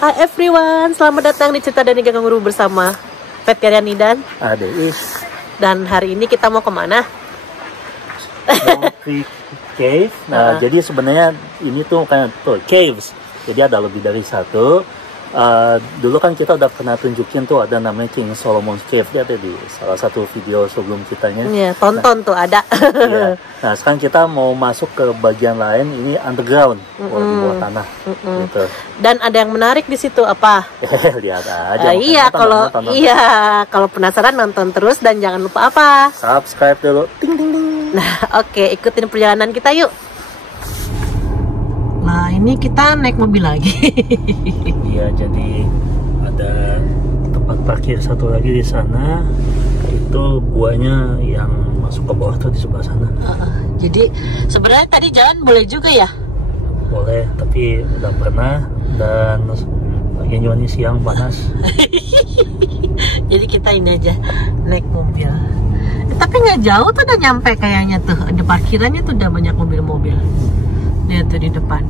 Hai everyone, selamat datang di Cerita dan Kangguru bersama Karyani dan Is. Dan hari ini kita mau kemana? Marakoopa Cave. Nah, jadi sebenarnya ini tuh kayak caves. Jadi ada lebih dari satu. Dulu kan kita udah pernah tunjukin tuh ada namanya King Solomon's Cave, dia ada di salah satu video sebelum kitanya. Iya, tonton tuh ada. Iya. Nah, sekarang kita mau masuk ke bagian lain, ini underground, di bawah tanah. Gitu. Dan ada yang menarik di situ apa? Lihat aja. Iya, kalau penasaran nonton terus dan jangan lupa apa? Subscribe dulu. Ting ting ting. Nah, oke, ikutin perjalanan kita yuk. Nah, ini kita naik mobil lagi. Iya, jadi ada tempat parkir satu lagi di sana. Itu guanya yang masuk ke bawah tuh di sebelah sana. Jadi sebenarnya tadi jalan boleh juga ya? Boleh, tapi udah pernah dan lagi juga siang panas. Jadi kita ini aja naik mobil. Tapi nggak jauh tuh udah nyampe kayaknya tuh. Ada parkirannya tuh udah banyak mobil-mobil. Lihat tuh di depan,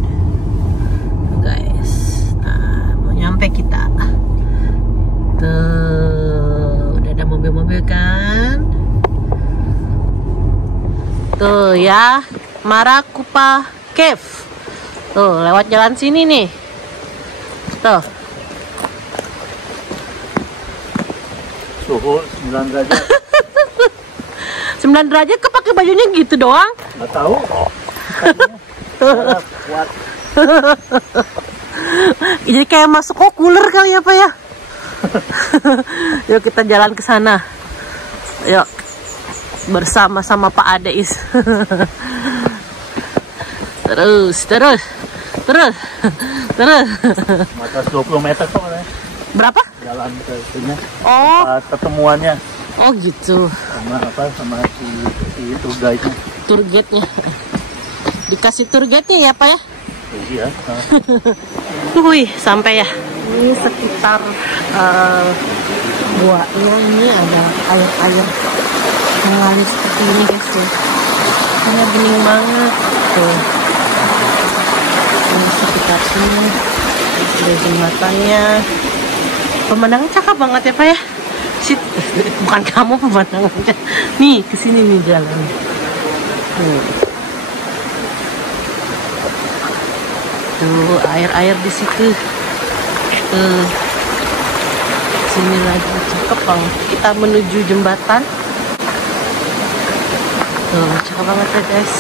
guys. Nah, mau nyampe kita. Tuh, udah ada mobil-mobil kan? Tuh ya, Marakoopa Cave. Tuh, lewat jalan sini nih. Tuh. Suhu 9 derajat. 9 derajat kepake bajunya gitu doang? Nggak tahu. Kuat. Jadi kayak masuk cooler kali ya Pak ya. Yuk kita jalan ke sana. Yuk bersama-sama Pak Adeis. terus. Atas 20 meter kok. Berapa? Jalan ke sini. Oh. Tempat ketemuannya. Oh gitu. Sama si tour guide-nya. Tour guide-nya. Dikasih tour guide-nya ya Pak ya? Iya. Wih, sampai ya. Ini sekitar guanya, ini ada air-air mengalir seperti ini guys tuh. Ini bening banget tuh. Ini sekitar sini ada jembatannya. Pemandangan cakep banget ya Pak ya. Bukan kamu pemandangannya. Nih kesini nih jalan. Tuh air-air di situ. Sini lagi cakep banget. Kita menuju jembatan. Tuh cakep banget ya guys.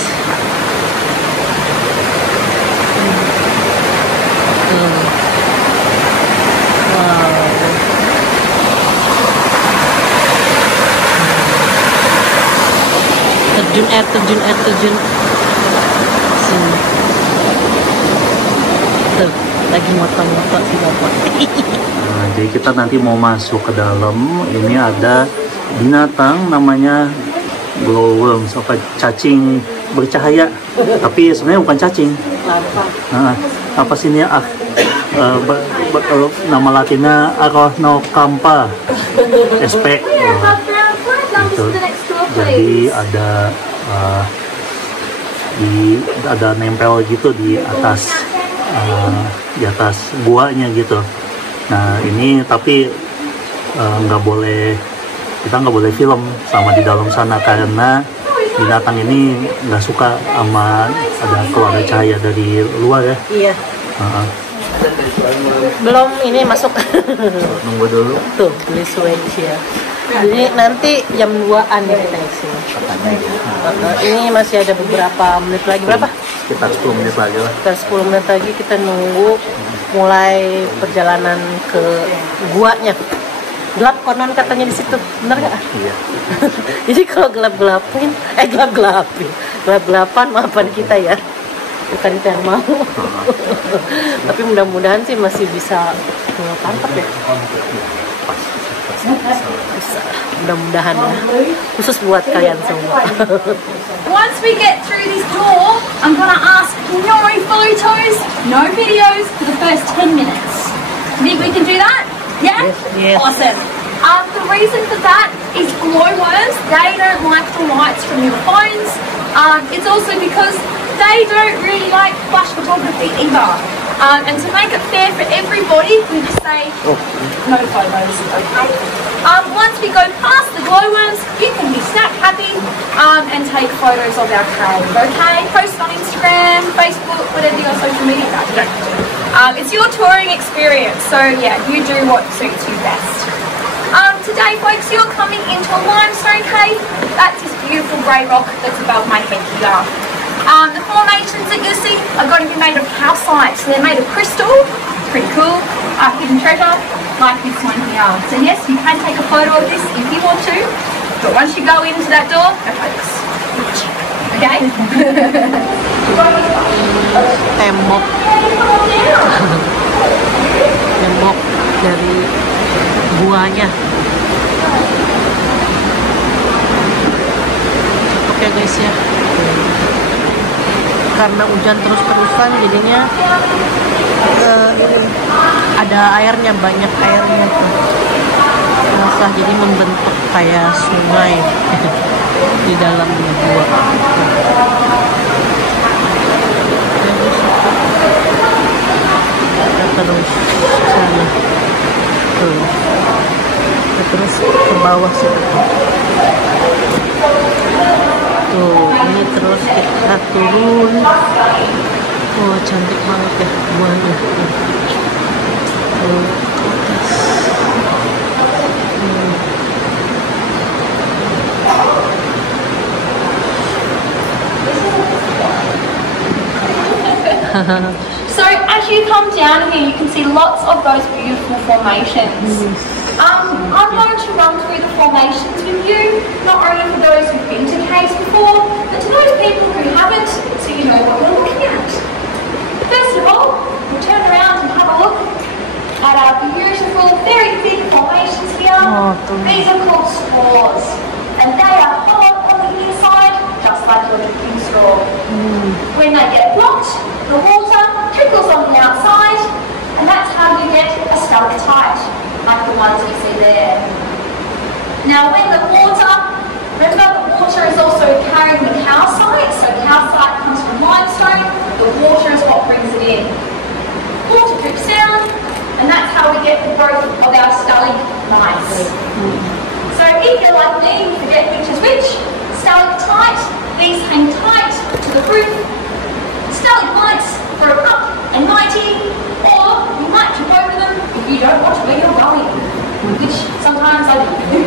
Wow. Terjun air terjun. Sini. Tuh, lagi moto-moto si bapak. Nah, jadi kita nanti mau masuk ke dalam. Ini ada binatang namanya glowworm, apa cacing bercahaya. Tapi sebenarnya bukan cacing. Nah, apa sih ini? Nama latinnya Arachnocampa SP. Gitu. Jadi ada ada nempel gitu di atas guanya gitu. Nah ini tapi kita nggak boleh film sama di dalam sana karena binatang ini nggak suka sama ada keluar cahaya dari luar ya. Iya. Belum ini masuk. Nunggu dulu. Tuh beli switch ya. Jadi nanti jam 2-an ya kita isi. Ini masih ada beberapa menit lagi. Berapa? Sekitar 10 menit lagi lah. Sekitar 10 menit lagi kita nunggu mulai perjalanan ke guanya. Gelap konon katanya di situ, bener nggak? Iya. Jadi kalau gelap-gelapan maafan kita ya. Bukan kita yang mau. Tapi mudah-mudahan sih masih bisa tangkap ya. Bisa. Mudah-mudahan ya. Khusus buat kalian semua. Once we get through this door, I'm gonna ask no photos, no videos for the first 10 minutes. Think we can do that? Yeah? Yes. Awesome. The reason for that is glowworms. They don't like the lights from your phones. It's also because they don't really like flash photography either. And to make it fair for everybody, we just say no photos, okay? Once we go past the glowworms, you can be snap happy and take photos of our cave, okay? Post on Instagram, Facebook, whatever your social media does. It's your touring experience, so yeah, you do what suits you best. Today, folks, you're coming into a limestone cave. That's this beautiful grey rock that's above my head here. The formations that you see are going to be made of calcite, so they're made of crystal. Pretty cool. Hidden treasure, like this one here. So yes, you can take a photo of this if you want to, but once you go into that door, no focus. Okay? Tembok dari buahnya. Oke guys ya, karena hujan terus-terusan jadinya ada airnya, banyak airnya tuh, basah, jadi membentuk kayak sungai di dalamnya gua. Terus sana tuh, terus ke bawah situ tuh, ini terus kita turun. Oh, cantik banget ya buahnya tuh. So as you come down here, you can see lots of those beautiful formations. I'm going to run through the formations with you, not only for those who've been to caves before, but to those people who haven't, so you know what we're looking at. First of all, we'll turn around and have a look at our beautiful, very thin formations here. These are called straws, and they are hollow on the inside, just like your drinking straw. When they get blocked, the water trickles on the outside, and that's how you get a stalactite, like the ones you see there. Now when the water, remember the water is also carrying the calcite, so calcite comes from limestone, the water is what brings it in. Water drips down, and that's how we get the growth of our stalagmites. So if you're like me, you forget which is which, stalactite, these hang tight to the roof, stalagmites grow up and mighty, or you might trip over them if you don't watch where you're going, which sometimes I do.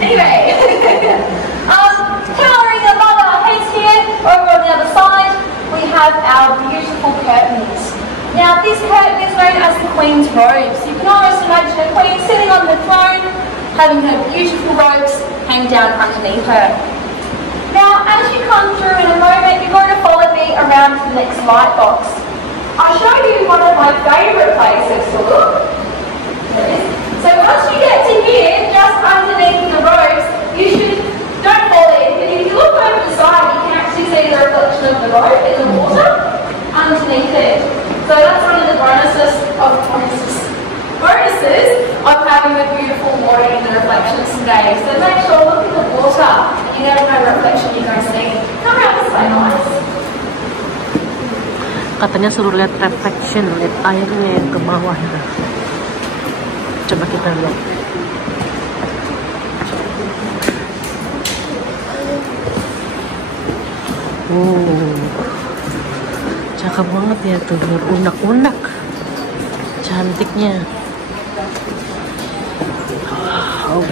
Anyway, towering above our heads here, over on the other side, we have our beautiful curtains. Now this curtain is known as the Queen's robes. You can almost imagine a queen sitting on the throne, having her beautiful robes hang down underneath her. Now, as you come through in a moment, you're going to follow me around to the next light box. I'll show you one of my favourite places to look. So once you get to here, just underneath the robes, you should, don't fall in, but if you look over the side, you can actually see the reflection of the robe in the water underneath it. So that's one of the bonuses of having the beautiful water in the reflections today. So make sure, look at the water. You never know what reflection you're going to see. Come around this way, nice. Katanya suruh lihat reflection, lihat airnya yang ke bawah. Coba kita lihat. Cakep banget ya tuh, berunak-unak. Cantiknya. Wow.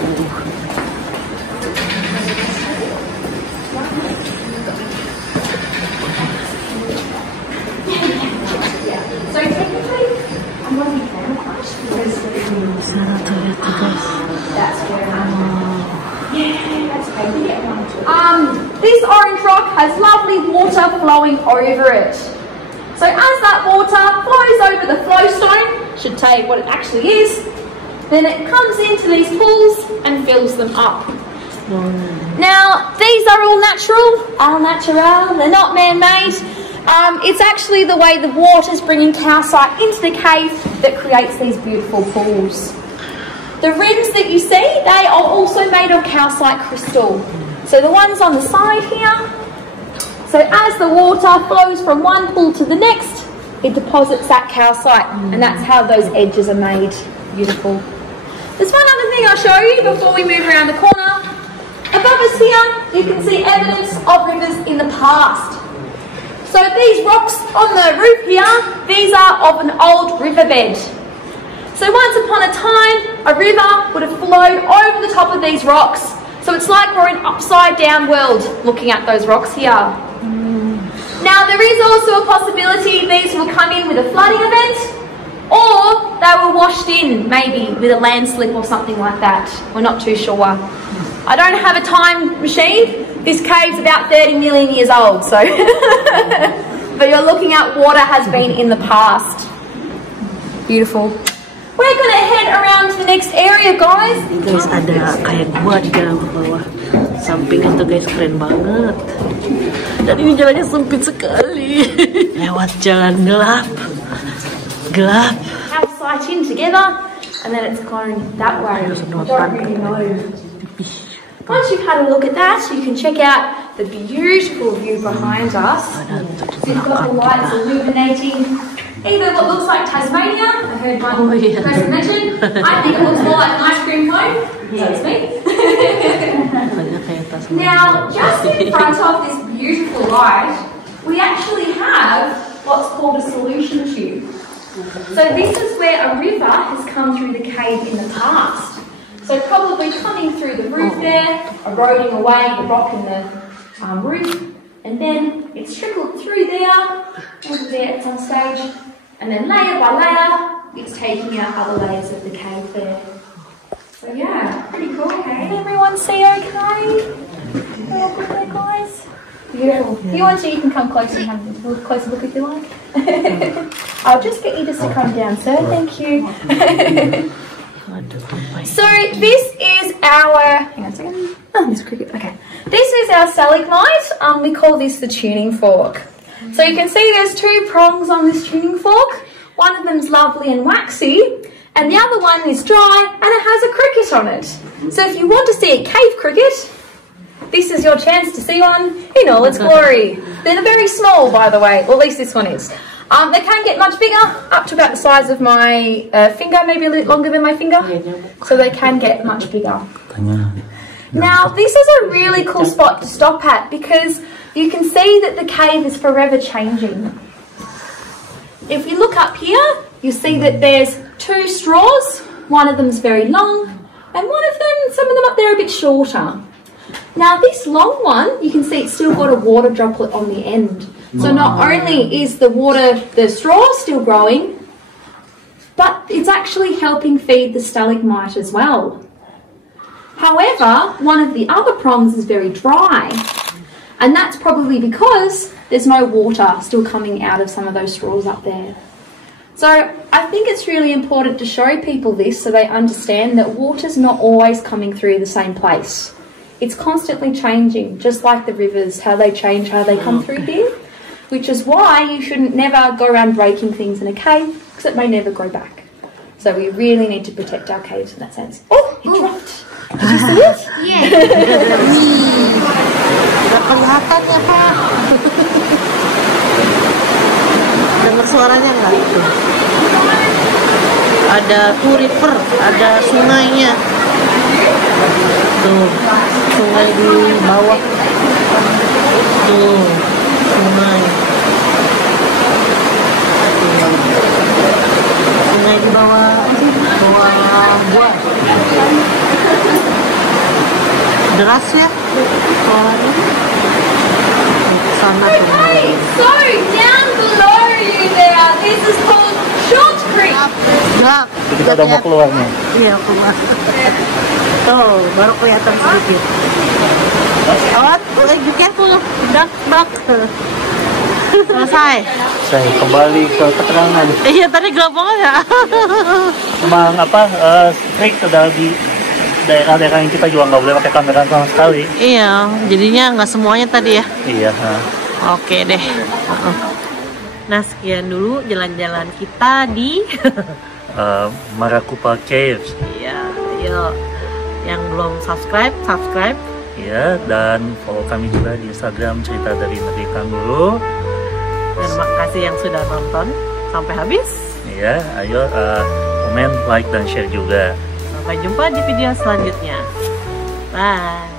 So technically, I'm going to be camouflaged because sana tuh lihat tuh guys. that's where that's how you get one. This orange rock has lovely water flowing over it. So as that water flows over the flowstone, should tell you what it actually is, then it comes into these pools and fills them up. Now, these are all natural, al natural, they're not man-made. It's actually the way the water's bringing calcite into the cave that creates these beautiful pools. The rims that you see, they are also made of calcite crystal. So the ones on the side here, so as the water flows from one pool to the next, it deposits that calcite, and that's how those edges are made. Beautiful. There's one other thing I'll show you before we move around the corner. Above us here, you can see evidence of rivers in the past. So these rocks on the roof here, these are of an old riverbed. So once upon a time, a river would have flowed over the top of these rocks. So it's like we're in an upside down world looking at those rocks here. Now there is also a possibility these will come in with a flooding event, or they were washed in maybe with a landslip or something like that. We're not too sure. I don't have a time machine. This cave's about 30 million years old, so but you're looking at water has been in the past. Beautiful. We're going to head around to the next area, guys. Guys, ada kayak gua di dalam bawah. Samping itu guys, keren banget. Dan ini jalannya sempit sekali. Lewat jalan gelap. Gelap. Have sight in together, and then it's going that way. I don't really know. Once you've had a look at that, you can check out the beautiful view behind us. We've got the lights illuminating either what looks like Tasmania, I heard one person mention. I think it looks more like an ice cream cone. That's me. Now, just in front of this beautiful light, we actually have what's called a solution tube. So this is where a river has come through the cave in the past. So probably coming through the roof there, eroding away the rock in the roof, and then it's trickled through there, over there at some stage, and then layer by layer, it's taking out other layers of the cave there. So yeah, pretty cool. Okay, can everyone see okay? All good there, guys? Beautiful. If you want to, you can come closer and have a little closer look if you like. I'll just get you just to come down, sir. Thank you. So this is our, hang on a second, this cricket, okay. This is our stalagmite, we call this the tuning fork. So you can see there's two prongs on this tuning fork. One of them's lovely and waxy, and the other one is dry, and it has a cricket on it. So if you want to see a cave cricket, this is your chance to see one in all its glory. They're very small, by the way, or at least this one is. They can get much bigger, up to about the size of my finger, maybe a little longer than my finger. So they can get much bigger. Now, this is a really cool spot to stop at because you can see that the cave is forever changing. If you look up here, you see that there's two straws. One of them's very long, and some of them up there are a bit shorter. Now, this long one, you can see it's still got a water droplet on the end. So not only is the straw still growing, but it's actually helping feed the stalagmite as well. However, one of the other prongs is very dry, and that's probably because there's no water still coming out of some of those straws up there. So I think it's really important to show people this so they understand that water's not always coming through the same place. It's constantly changing, just like the rivers, how they change, how they come through here. Which is why you shouldn't never go around breaking things in a cave, because it may never grow back. So we really need to protect our caves in that sense. Oh, it dropped. Did you see it? Yeah. Gak kelihatan ya, Pak. Dengar suaranya nggak itu? Ada tuh river, ada sungainya. Tuh, sungai di bawah. Tuh, sungai. Sungai di bawah gua. Deras ya suaranya. Sana tuh. Okay, so down below you there, this is called Short Creek. Gelap. Kita udah mau keluarnya. Iya, keluar. Tuh, baru kelihatan sedikit. Oh, you careful. Duck. Selesai. Saya kembali ke keterangan. Iya, tadi gelap banget ya. Emang strict sudah di daerah-daerah yang kita juga nggak boleh pakai kamera sama sekali. Iya, jadinya nggak semuanya tadi ya. Iya. Oke deh. Nah, sekian dulu jalan-jalan kita di Marakoopa Cave. Iya, yuk. Yang belum subscribe. Ya, dan follow kami juga di Instagram Cerita dari Negeri Kangguru. Dan makasih yang sudah nonton. sampai habis. Iya, ayo komen, like, dan share juga. Sampai jumpa di video selanjutnya. Bye.